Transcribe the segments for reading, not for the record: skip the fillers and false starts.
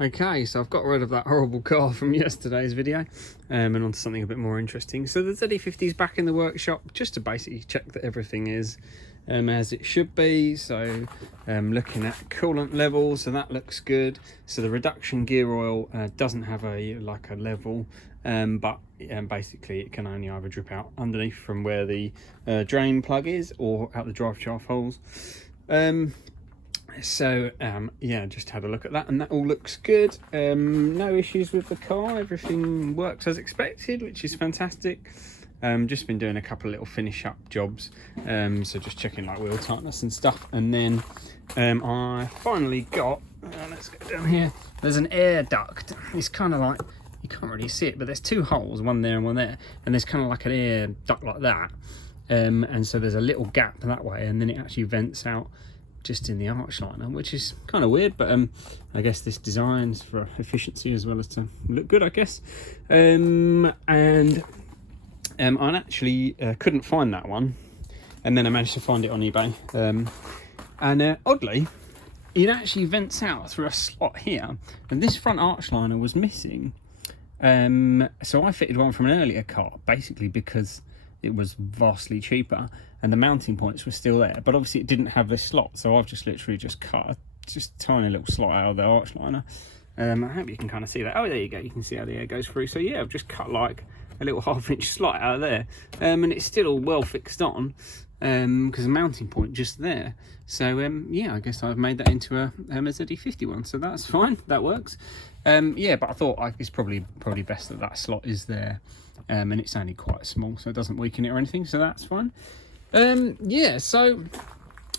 Okay, so I've got rid of that horrible car from yesterday's video and onto something a bit more interesting. So the ZE50 is back in the workshop just to basically check that everything is as it should be. So looking at coolant level, so that looks good. So the reduction gear oil doesn't have a level, but basically it can only either drip out underneath from where the drain plug is or out the drive shaft holes. Yeah, just had a look at that and that all looks good. No issues with the car, everything works as expected, which is fantastic. Just been doing a couple of little finish up jobs, so just checking like wheel tightness and stuff, and then I finally got let's go down here. There's an air duct. It's kind of like, you can't really see it, but there's two holes, one there and one there, and there's kind of like an air duct like that, and so there's a little gap that way, and then it actually vents out just in the arch liner, which is kind of weird, but I guess this design's for efficiency as well as to look good, I guess. I actually couldn't find that one, and then I managed to find it on eBay, and oddly it actually vents out through a slot here, and this front arch liner was missing. So I fitted one from an earlier car basically because it was vastly cheaper and the mounting points were still there, but obviously it didn't have this slot, so I've just literally just cut a tiny little slot out of the arch liner. I hope you can kind of see that. Oh, there you go, you can see how the air goes through. So yeah, I've just cut like a little 1/2 inch slot out of there, and it's still all well fixed on because the mounting point just there. So yeah, I guess I've made that into a ZE50 one, so that's fine, that works. Yeah, but I thought it's probably best that slot is there, and it's only quite small, so it doesn't weaken it or anything, so that's fine. Yeah, so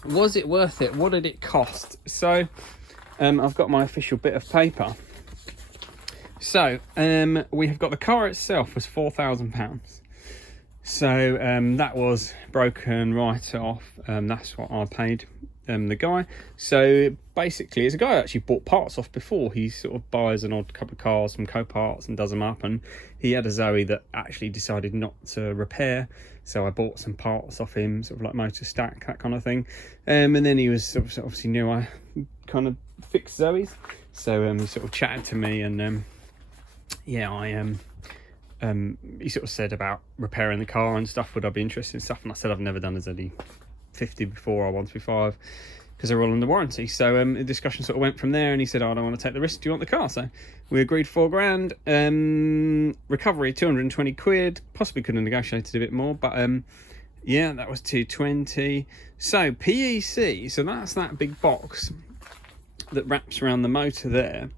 was it worth it? What did it cost? So I've got my official bit of paper. So we have got the car itself was £4,000. So that was broken right off. That's what I paid the guy. So basically, it's a guy who actually bought parts off before. He sort of buys an odd couple of cars from Co-Parts and does them up, and he had a Zoe that actually decided not to repair, so I bought some parts off him, sort of like motor stack, that kind of thing. And then he was obviously knew I kind of fixed Zoes, so he sort of chatted to me, and yeah, he sort of said about repairing the car and stuff, would I be interested in stuff, and I said I've never done a ZE50 before or 135 because they're all under warranty. So the discussion sort of went from there, and he said, oh, I don't want to take the risk, do you want the car? So we agreed £4,000, recovery 220 quid, possibly could have negotiated a bit more, but yeah, that was 220. So PEC, so that's that big box that wraps around the motor there.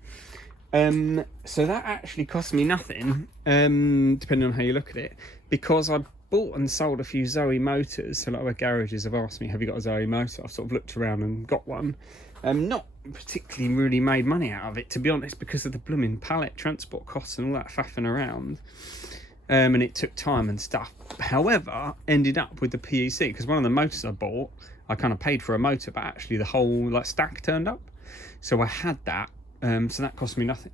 So that actually cost me nothing, depending on how you look at it, because I bought and sold a few Zoe motors. So a lot of garages have asked me, have you got a Zoe motor? I've sort of looked around and got one. Not particularly really made money out of it, to be honest, because of the blooming pallet transport costs and all that faffing around, and it took time and stuff. However, ended up with the PEC, because one of the motors I bought, I kind of paid for a motor, but actually the whole like stack turned up, so I had that. So that cost me nothing.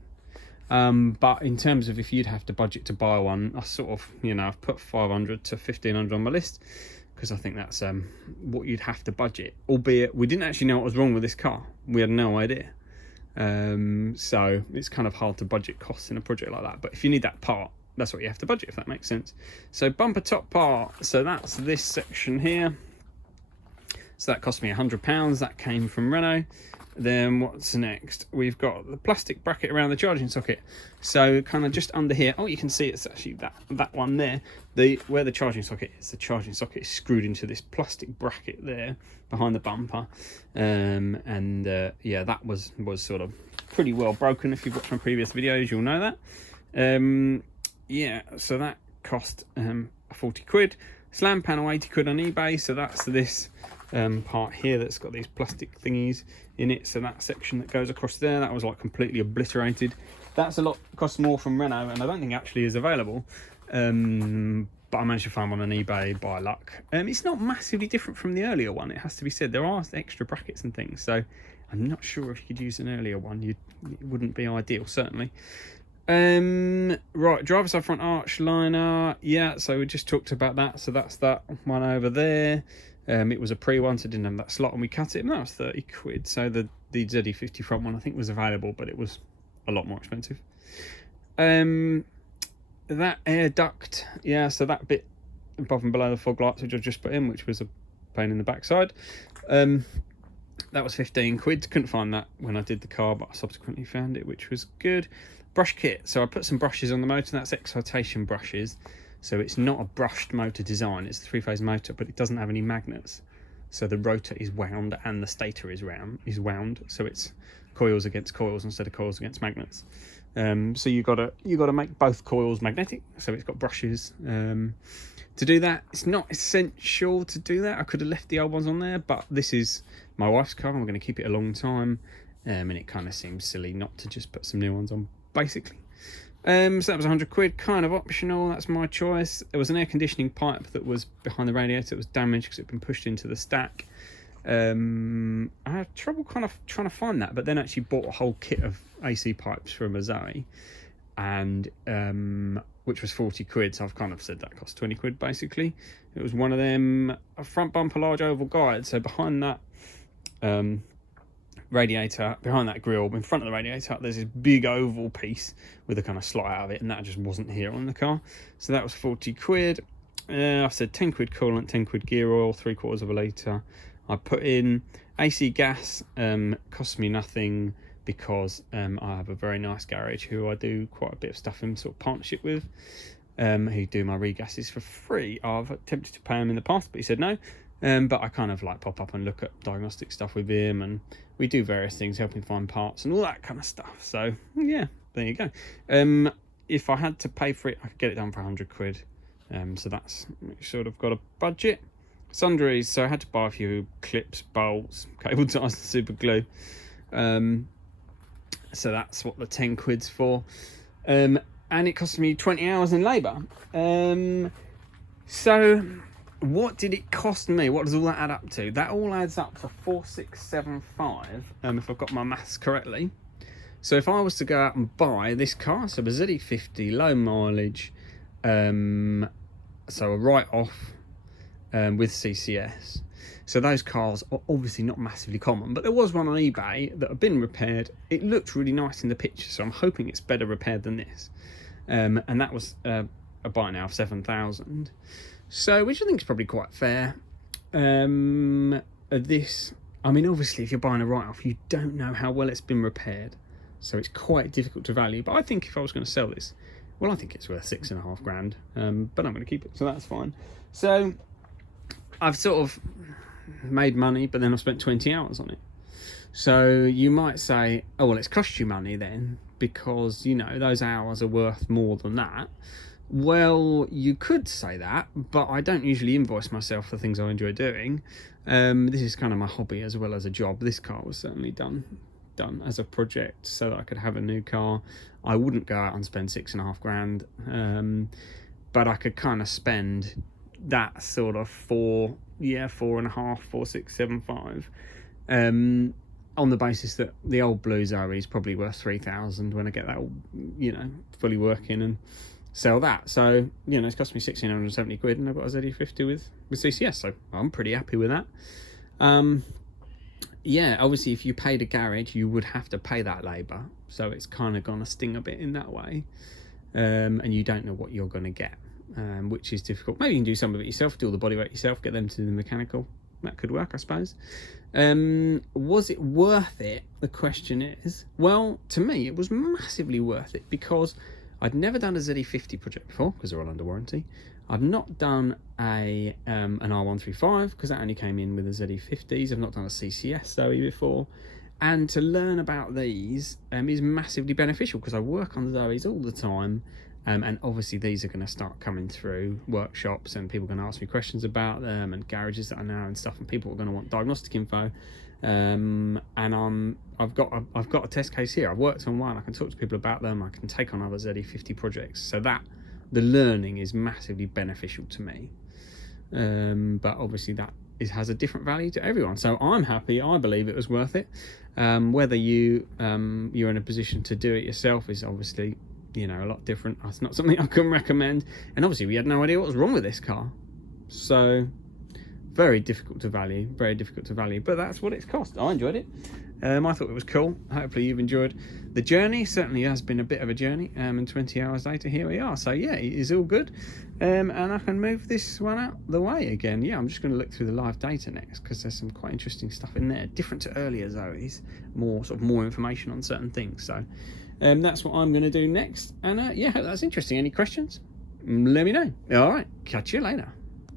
But in terms of if you'd have to budget to buy one, I sort of, I've put 500 to 1500 on my list, because I think that's what you'd have to budget, albeit we didn't actually know what was wrong with this car. We had no idea. So it's kind of hard to budget costs in a project like that, but if you need that part, that's what you have to budget, if that makes sense. So bumper top part, so that's this section here. So that cost me £100. That came from Renault. Then what's next? We've got the plastic bracket around the charging socket. So kind of just under here. Oh, you can see it's actually that one there. Where the charging socket is. The charging socket is screwed into this plastic bracket there behind the bumper. Yeah, that was sort of pretty well broken. If you've watched my previous videos, you'll know that. Yeah, so that cost 40 quid. Slam panel 80 quid on eBay. So that's this part here that's got these plastic thingies in it, so that section that goes across there, that was like completely obliterated. That's a lot, cost more from Renault, and I don't think actually is available, but I managed to find one on eBay by luck. It's not massively different from the earlier one, it has to be said. There are extra brackets and things, so I'm not sure if you could use an earlier one. It wouldn't be ideal, certainly. Right, driver side front arch liner, yeah, so we just talked about that. So that's that one over there. It was a pre one, so it didn't have that slot, and we cut it, and that was 30 quid. So the ZE50 front one I think was available, but it was a lot more expensive. That air duct, yeah, so that bit above and below the fog lights which I've just put in, which was a pain in the backside, that was 15 quid. Couldn't find that when I did the car, but I subsequently found it, which was good. Brush kit, so I put some brushes on the motor. That's excitation brushes, so it's not a brushed motor design, it's a 3-phase motor, but it doesn't have any magnets, so the rotor is wound and the stator is wound, so it's coils against coils instead of coils against magnets. So you gotta make both coils magnetic, so it's got brushes. To do that, it's not essential to do that. I could have left the old ones on there, but this is my wife's car, I'm going to keep it a long time, and it kind of seems silly not to just put some new ones on, basically. So that was 100 quid, kind of optional, that's my choice. There was an air conditioning pipe that was behind the radiator, it was damaged because it had been pushed into the stack. I had trouble kind of trying to find that, but then actually bought a whole kit of AC pipes from a Zoe, and which was 40 quid, so I've kind of said that cost 20 quid basically. It was one of them, a front bumper large oval guide, so behind that radiator, behind that grille, in front of the radiator, there's this big oval piece with a kind of slot out of it, and that just wasn't here on the car, so that was 40 quid. I said 10 quid coolant, 10 quid gear oil, 3/4 of a litre. I put in AC gas, cost me nothing because I have a very nice garage who I do quite a bit of stuff in sort of partnership with, who do my regasses for free. I've attempted to pay him in the past, but he said no. But I kind of like pop up and look at diagnostic stuff with him, and we do various things, help him find parts and all that kind of stuff. So yeah, there you go. If I had to pay for it, I could get it done for 100 quid. So that's sort of got a budget. Sundries, so I had to buy a few clips, bolts, cable ties and super glue. So that's what the 10 quid's for. And it cost me 20 hours in labour. So what did it cost me? What does all that add up to? That all adds up to 4,675, if I've got my maths correctly. So if I was to go out and buy this car, so a ZE50, low mileage, so a write-off, with CCS. So those cars are obviously not massively common, but there was one on eBay that had been repaired. It looked really nice in the picture, so I'm hoping it's better repaired than this. And that was a buy now of 7,000. So, which I think is probably quite fair. This, I mean, obviously if you're buying a write-off, you don't know how well it's been repaired. So it's quite difficult to value. But I think if I was going to sell this, well, I think it's worth 6.5 grand. But I'm going to keep it, so that's fine. So I've sort of made money, but then I've spent 20 hours on it. So you might say, oh, well, it's cost you money then, because, you know, those hours are worth more than that. Well, you could say that, but I don't usually invoice myself for things I enjoy doing. This is kind of my hobby as well as a job. This car was certainly done as a project so that I could have a new car. I wouldn't go out and spend 6.5 grand, but I could kind of spend that sort of 4.5, 4,675, on the basis that the old blue Zoe is probably worth 3,000 when I get that all, you know, fully working and sell that. So, you know, it's cost me 1,670 quid and I've got a ZE50 with CCS, so I'm pretty happy with that. Yeah, obviously if you paid a garage, you would have to pay that labour, so it's kind of gonna sting a bit in that way, and you don't know what you're gonna get. Which is difficult. Maybe you can do some of it yourself, do all the bodywork yourself, get them to do the mechanical. That could work, I suppose. Was it worth it? The question is, well, to me, it was massively worth it because I'd never done a ZE50 project before because they're all under warranty. I've not done an R135 because that only came in with the ZE50s. I've not done a CCS Zoe before. And to learn about these is massively beneficial because I work on the Zoes all the time. And obviously these are going to start coming through workshops and people are going to ask me questions about them and garages that I know and stuff, and people are going to want diagnostic info. And I've got a test case here. I've worked on one. I can talk to people about them. I can take on other ZE50 projects. So that the learning is massively beneficial to me. But obviously that has a different value to everyone. So I'm happy. I believe it was worth it. Whether you're in a position to do it yourself is obviously, you know, a lot different. It's not something I can recommend, and obviously we had no idea what was wrong with this car, so very difficult to value, but that's what it's cost. I enjoyed it. I thought it was cool. Hopefully you've enjoyed the journey. Certainly has been a bit of a journey, and 20 hours later here we are. So yeah, it is all good, and I can move this one out the way again. Yeah, I'm just going to look through the live data next, because there's some quite interesting stuff in there, different to earlier Zoes, more information on certain things. So that's what I'm going to do next, and yeah, hope that's interesting. Any questions? Let me know. All right, catch you later.